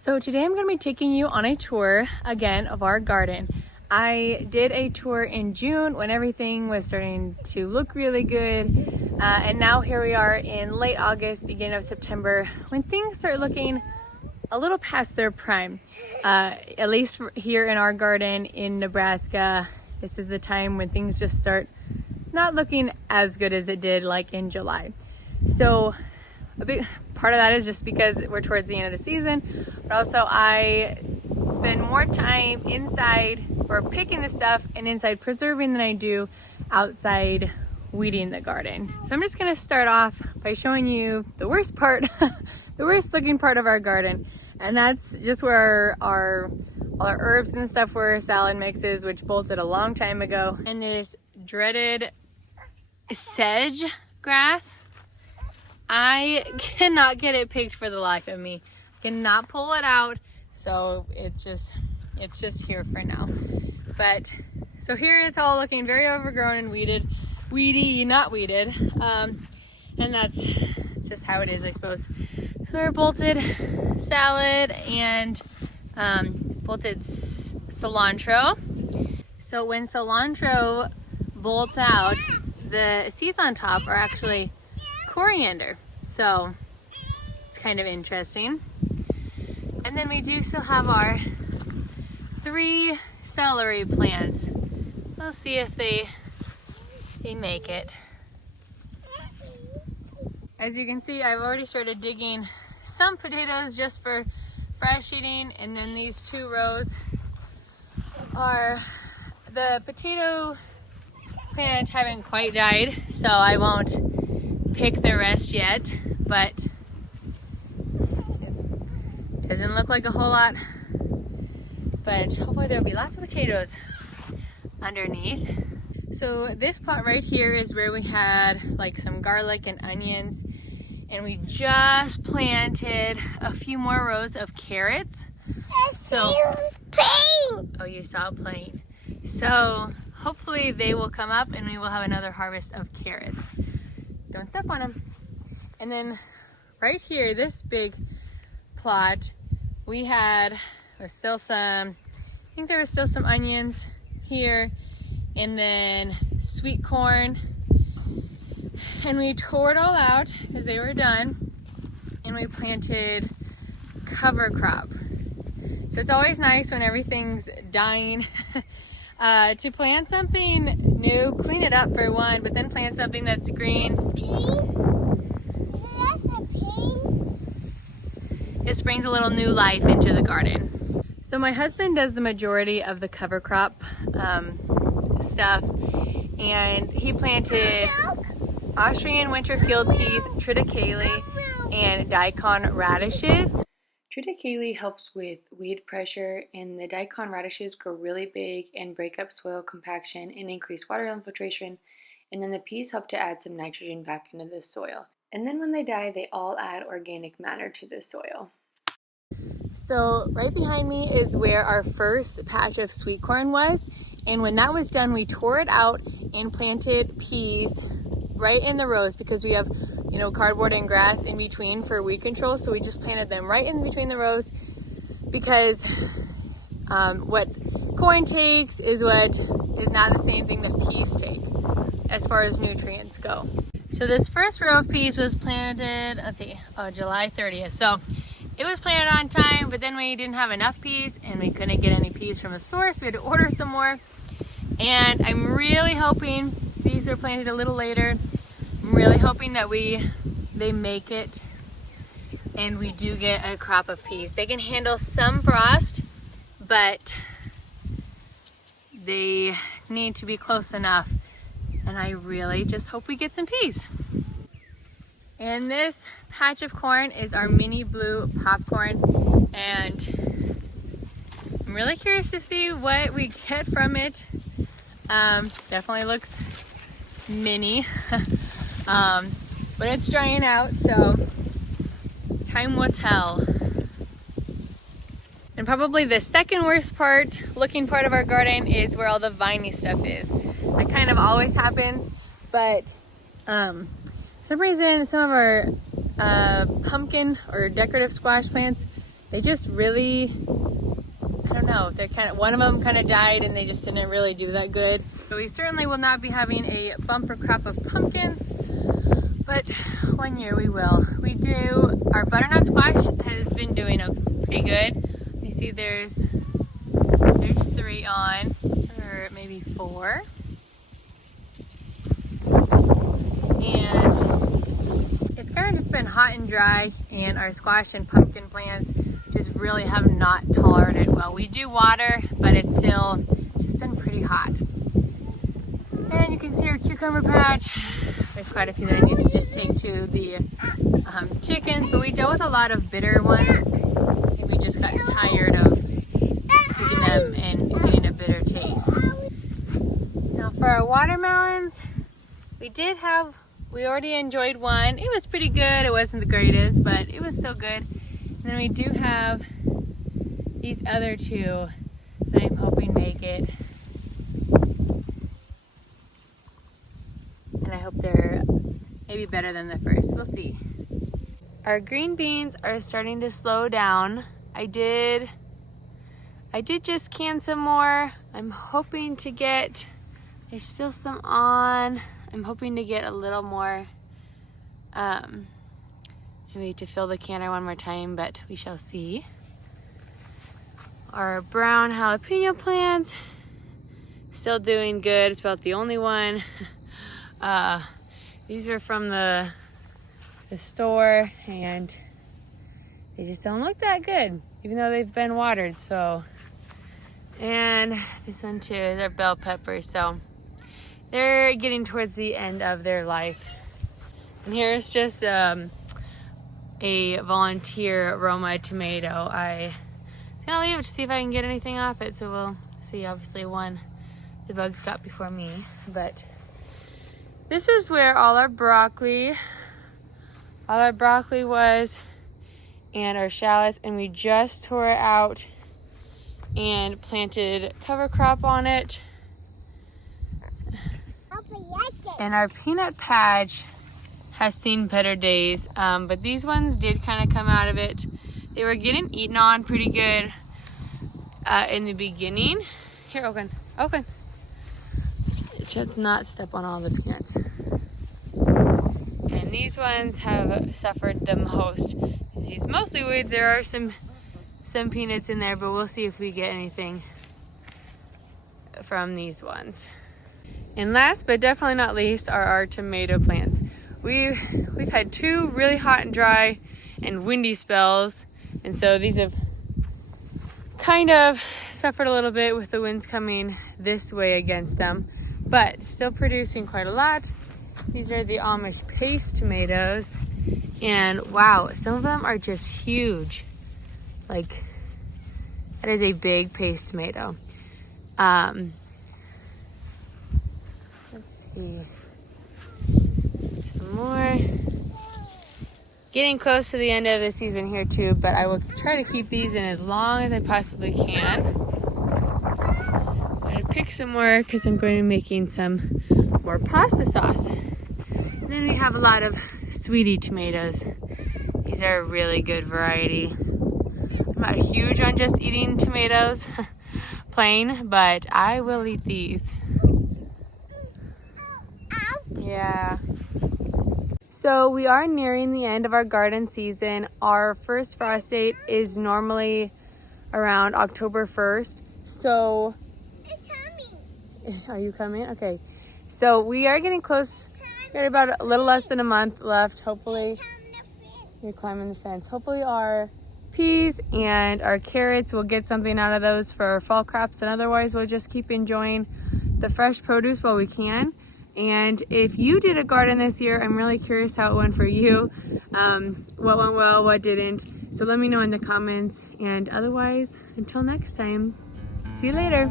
So today I'm going to be taking you on a tour again of our garden. I did a tour in June when everything was starting to look really good. And now here we are in late August, beginning of September, when things start looking a little past their prime. At least here in our garden in Nebraska, this is the time when things just start not looking as good as it did like in July. So a big part of that is just because we're towards the end of the season, but also I spend more time inside or picking the stuff and inside preserving than I do outside weeding the garden. So I'm just gonna start off by showing you the worst part, the worst looking part of our garden. And that's just where all our herbs and stuff were, salad mixes, which bolted a long time ago. And this dreaded sedge grass, I cannot get it picked for the life of me. Cannot pull it out, so it's just here for now. But so here it's all looking very overgrown and not weeded, and that's just how it is, I suppose. So our bolted salad and bolted cilantro. So when cilantro bolts out, the seeds on top are actually coriander, so it's kind of interesting. And then we do still have our 3 celery plants. We'll see if they make it. As you can see, I've already started digging some potatoes just for fresh eating, and then these 2 rows are the potato plants haven't quite died, so I won't pick the rest yet, but it doesn't look like a whole lot, but hopefully there'll be lots of potatoes underneath. So this plot right here is where we had like some garlic and onions, and we just planted a few more rows of carrots. Oh, you saw it playing. So hopefully they will come up and we will have another harvest of carrots. Don't step on them. And then right here, this big plot, we had still some, I think there was still some onions here, and then sweet corn. And we tore it all out because they were done, and we planted cover crop. So it's always nice when everything's dying to plant something new, clean it up for one, but then plant something that's green. Just brings a little new life into the garden. So my husband does the majority of the cover crop stuff, and he planted Austrian winter field peas, Triticale, and Daikon radishes. Triticale helps with weed pressure, and the Daikon radishes grow really big and break up soil compaction and increase water infiltration, and then the peas help to add some nitrogen back into the soil. And then when they die, they all add organic matter to the soil. So right behind me is where our first patch of sweet corn was, and when that was done, we tore it out and planted peas right in the rows because we have, cardboard and grass in between for weed control. So we just planted them right in between the rows because what corn takes is what is not the same thing that peas take as far as nutrients go. So this first row of peas was planted, July 30th. So it was planted on time, but then we didn't have enough peas and we couldn't get any peas from the source. We had to order some more. And I'm really hoping, these were planted a little later, I'm really hoping that they make it and we do get a crop of peas. They can handle some frost, but they need to be close enough. And I really just hope we get some peas. And this patch of corn is our mini blue popcorn, and I'm really curious to see what we get from it. Definitely looks mini, but it's drying out, so time will tell. And probably the second worst looking part of our garden is where all the viney stuff is. That kind of always happens, but for some reason some of our pumpkin or decorative squash plants they just really, I don't know, they're kind of, one of them kind of died and they just didn't really do that good. So we certainly will not be having a bumper crop of pumpkins, but one year we will. We do, our butternut squash has been doing pretty good. You see there's 3 on, or maybe 4. And it's kind of just been hot and dry, and our squash and pumpkin plants just really have not tolerated it well. We do water, but it's just been pretty hot. And you can see our cucumber patch. There's quite a few that I need to just take to the chickens, but we dealt with a lot of bitter ones. I think we just got tired of picking them and getting a bitter taste. Now for our watermelons, we already enjoyed one. It was pretty good. It wasn't the greatest, but it was still good. And then we do have these other 2 that I'm hoping make it. And I hope they're maybe better than the first. We'll see. Our green beans are starting to slow down. I did just can some more. I'm hoping to get, there's still some on. I'm hoping to get a little more, maybe to fill the canner one more time, but we shall see. Our brown jalapeno plants, still doing good. It's about the only one. These were from the store, and they just don't look that good, even though they've been watered. So, and this one too is our bell peppers. So they're getting towards the end of their life. And here's just a volunteer Roma tomato. I was gonna leave it to see if I can get anything off it. So we'll see. Obviously one the bugs got before me, but this is where all our broccoli was, and our shallots, and we just tore it out and planted cover crop on it. And our peanut patch has seen better days, but these ones did kind of come out of it. They were getting eaten on pretty good in the beginning. Here, Open. Let's not step on all the peanuts. And these ones have suffered the most. It's mostly weeds. There are some peanuts in there, but we'll see if we get anything from these ones. And last but definitely not least are our tomato plants. We've had 2 really hot and dry and windy spells, and so these have kind of suffered a little bit with the winds coming this way against them, but still producing quite a lot. These are the Amish paste tomatoes, and wow, some of them are just huge. Like, that is a big paste tomato. Let's see, some more. Getting close to the end of the season here too, but I will try to keep these in as long as I possibly can. I'm going to pick some more because I'm going to be making some more pasta sauce. And then we have a lot of sweetie tomatoes. These are a really good variety. I'm not huge on just eating tomatoes plain, but I will eat these. Yeah. So we are nearing the end of our garden season. Our first frost date is normally around October 1st. So, are you coming? Okay. So we are getting close. We're about a little less than a month left. Hopefully, you're climbing the fence. Hopefully our peas and our carrots, will get something out of those for our fall crops, and otherwise we'll just keep enjoying the fresh produce while we can. And if you did a garden this year, I'm really curious how it went for you. What went well, what didn't. So let me know in the comments. And otherwise, until next time, see you later.